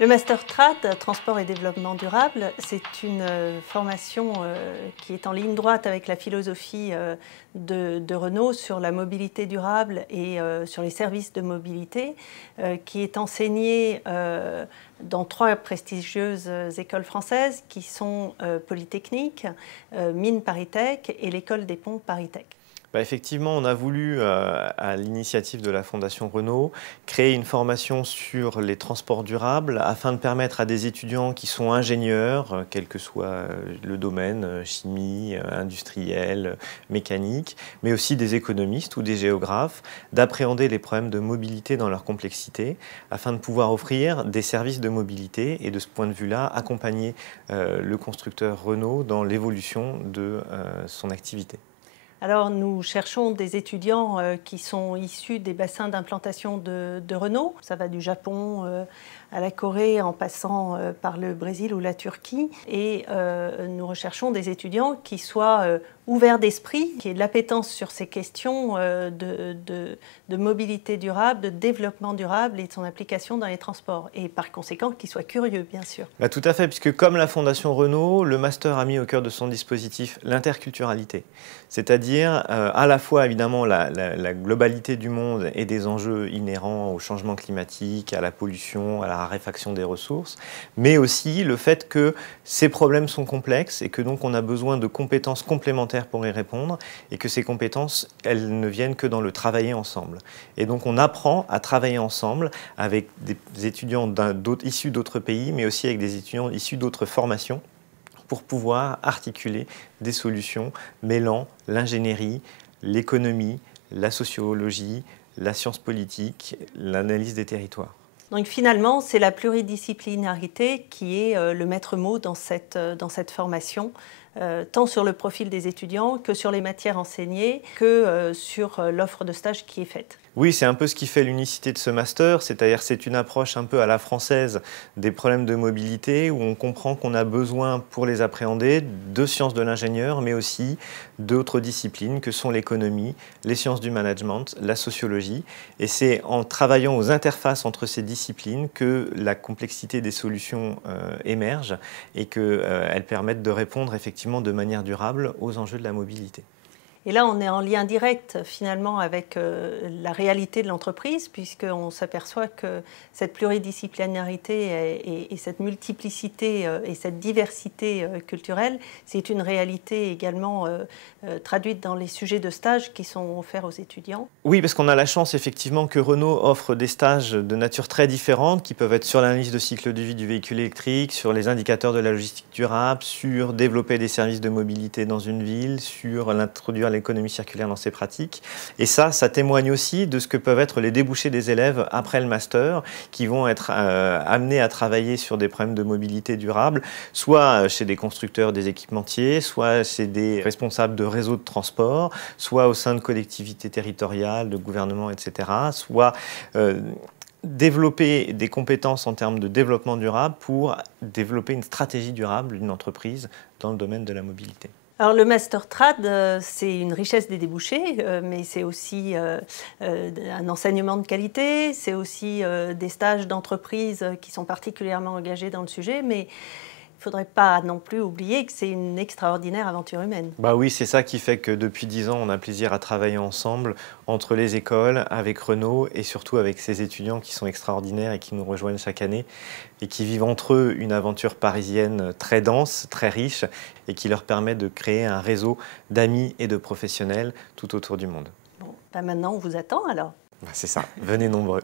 Le Master Trad, Transport et Développement Durable, c'est une formation qui est en ligne droite avec la philosophie de Renault sur la mobilité durable et sur les services de mobilité, qui est enseignée dans 3 prestigieuses écoles françaises qui sont Polytechnique, Mines ParisTech et l'École des Ponts ParisTech. Effectivement, on a voulu, à l'initiative de la Fondation Renault, créer une formation sur les transports durables afin de permettre à des étudiants qui sont ingénieurs, quel que soit le domaine, chimie, industriel, mécanique, mais aussi des économistes ou des géographes, d'appréhender les problèmes de mobilité dans leur complexité afin de pouvoir offrir des services de mobilité et de ce point de vue-là, accompagner le constructeur Renault dans l'évolution de son activité. Alors nous cherchons des étudiants qui sont issus des bassins d'implantation de Renault. Ça va du Japon à la Corée en passant par le Brésil ou la Turquie. Et nous recherchons des étudiants qui soient ouverts d'esprit, qui aient de l'appétence sur ces questions de mobilité durable, de développement durable et de son application dans les transports. Et par conséquent, qui soient curieux, bien sûr. Tout à fait, puisque comme la Fondation Renault, le Master a mis au cœur de son dispositif l'interculturalité. C'est-à-dire à la fois évidemment la globalité du monde et des enjeux inhérents au changement climatique, à la pollution, à la raréfaction des ressources, mais aussi le fait que ces problèmes sont complexes et que donc on a besoin de compétences complémentaires pour y répondre et que ces compétences, elles ne viennent que dans le travailler ensemble. Et donc on apprend à travailler ensemble avec des étudiants issus d'autres pays, mais aussi avec des étudiants issus d'autres formations pour pouvoir articuler des solutions mêlant l'ingénierie, l'économie, la sociologie, la science politique, l'analyse des territoires. Donc finalement, c'est la pluridisciplinarité qui est le maître mot dans cette formation, tant sur le profil des étudiants que sur les matières enseignées, que sur l'offre de stage qui est faite. Oui, c'est un peu ce qui fait l'unicité de ce master, c'est-à-dire c'est une approche un peu à la française des problèmes de mobilité où on comprend qu'on a besoin pour les appréhender de sciences de l'ingénieur, mais aussi d'autres disciplines que sont l'économie, les sciences du management, la sociologie. Et c'est en travaillant aux interfaces entre ces disciplines que la complexité des solutions émerge et qu'elles permettent de répondre effectivement de manière durable aux enjeux de la mobilité. Et là, on est en lien direct finalement avec la réalité de l'entreprise, puisqu'on s'aperçoit que cette pluridisciplinarité et cette multiplicité et cette diversité culturelle, c'est une réalité également traduite dans les sujets de stage qui sont offerts aux étudiants. Oui, parce qu'on a la chance effectivement que Renault offre des stages de nature très différente qui peuvent être sur l'analyse de cycle de vie du véhicule électrique, sur les indicateurs de la logistique durable, sur développer des services de mobilité dans une ville, sur l'introduire l'économie circulaire dans ses pratiques. Et ça témoigne aussi de ce que peuvent être les débouchés des élèves après le master, qui vont être amenés à travailler sur des problèmes de mobilité durable, soit chez des constructeurs, des équipementiers, soit chez des responsables de réseaux de transport, soit au sein de collectivités territoriales, de gouvernements, etc., soit développer des compétences en termes de développement durable pour développer une stratégie durable d'une entreprise dans le domaine de la mobilité. Alors le Master Trad, c'est une richesse des débouchés, mais c'est aussi un enseignement de qualité, c'est aussi des stages d'entreprise qui sont particulièrement engagés dans le sujet, mais il ne faudrait pas non plus oublier que c'est une extraordinaire aventure humaine. Oui, c'est ça qui fait que depuis 10 ans, on a plaisir à travailler ensemble entre les écoles, avec Renault et surtout avec ces étudiants qui sont extraordinaires et qui nous rejoignent chaque année et qui vivent entre eux une aventure parisienne très dense, très riche et qui leur permet de créer un réseau d'amis et de professionnels tout autour du monde. Bon, maintenant on vous attend alors. C'est ça, venez nombreux.